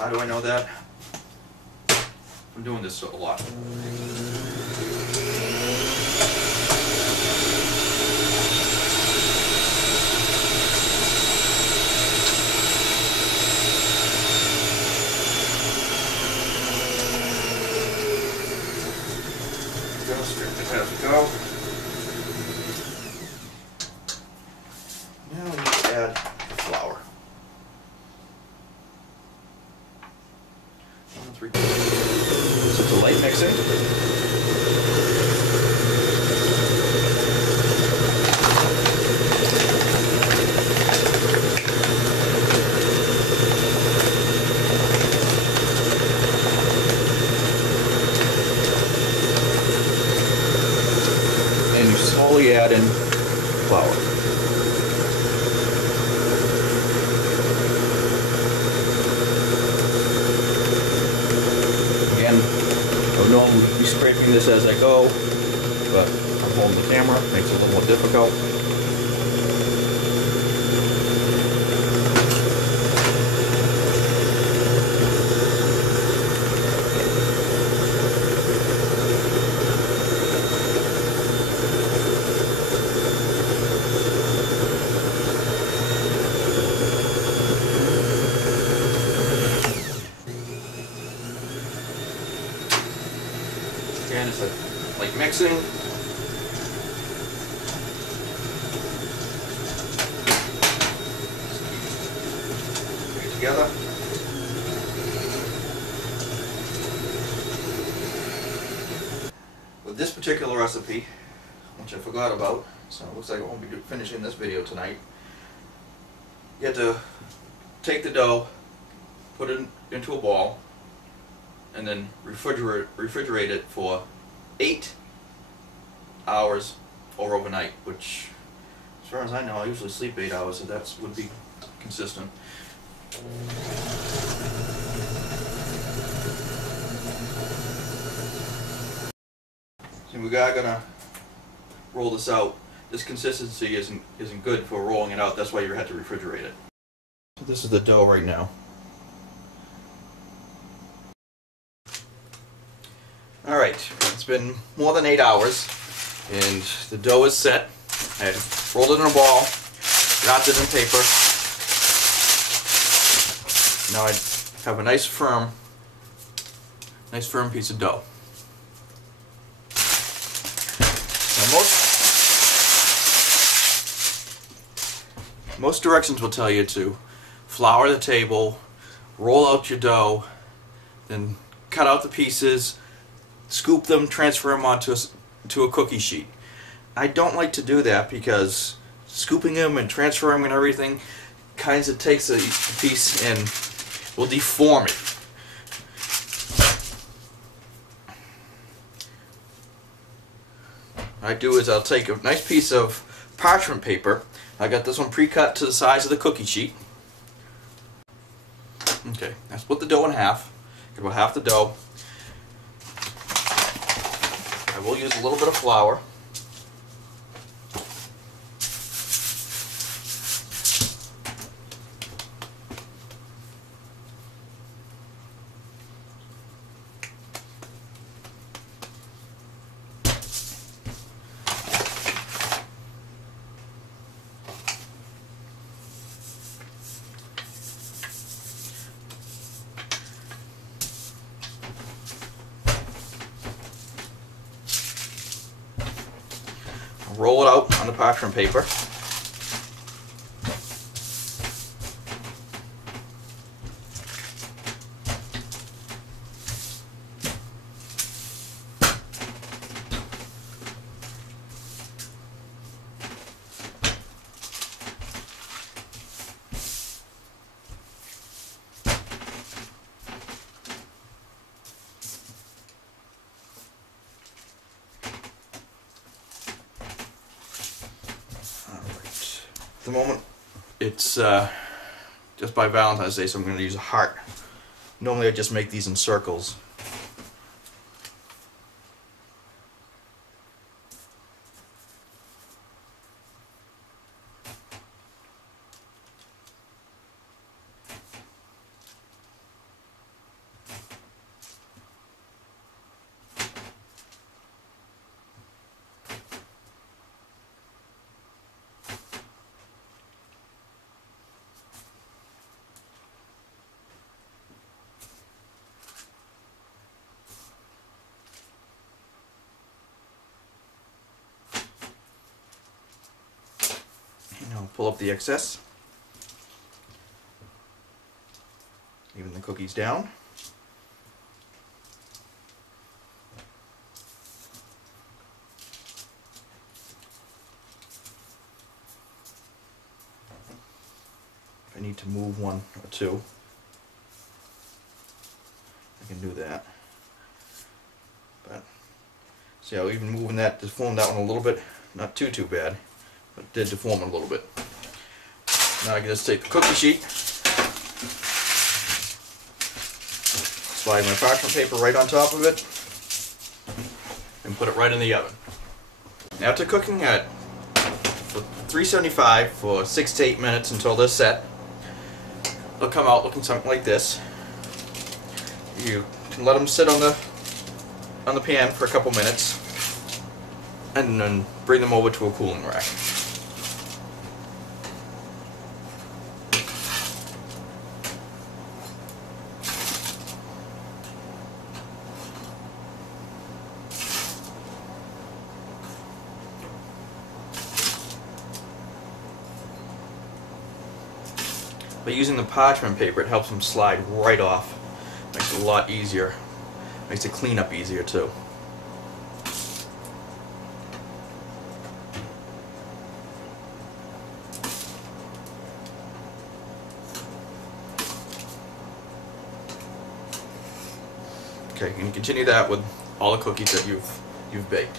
How do I know that? I'm doing this a lot. Just strip it as we go. Now we need to add flour. 1, 3. So it's a light mixing. And you slowly add in flour. Again, I would normally be scraping this as I go, but I'm holding the camera, makes it a little more difficult. Again, it's like mixing. Put it together. With this particular recipe, which I forgot about, so it looks like I won't be finishing this video tonight, you have to take the dough, put it into a ball, and then refrigerate it for 8 hours or overnight, which, as far as I know, I usually sleep 8 hours, so that would be consistent. So we are gonna roll this out. This consistency isn't good for rolling it out. That's why you had to refrigerate it. So this is the dough right now. Alright, it's been more than 8 hours and the dough is set. I rolled it in a ball, wrapped it in paper. Now I have a nice firm piece of dough. Now most directions will tell you to flour the table, roll out your dough, then cut out the pieces, scoop them, transfer them onto a cookie sheet. I don't like to do that because scooping them and transferring them and everything kinds of takes a piece and will deform it. What I do is I'll take a nice piece of parchment paper. I got this one pre-cut to the size of the cookie sheet. Okay, I split the dough in half. Get about half the dough. I will use a little bit of flour. Roll it out on the parchment paper. At the moment, it's just by Valentine's Day, so I'm going to use a heart. Normally I just make these in circles. pull up the excess. Even the cookies down. If I need to move one or two, I can do that. But see how even moving that deformed that one a little bit, not too bad, but it did deform it a little bit. Now I can just take the cookie sheet, slide my parchment paper right on top of it, and put it right in the oven. Now to cooking at 375 for 6 to 8 minutes until they're set. They'll come out looking something like this. You can let them sit on the pan for a couple minutes, and then bring them over to a cooling rack. But using the parchment paper, it helps them slide right off. Makes it a lot easier. Makes the cleanup easier too. Okay, you can continue that with all the cookies that you've baked.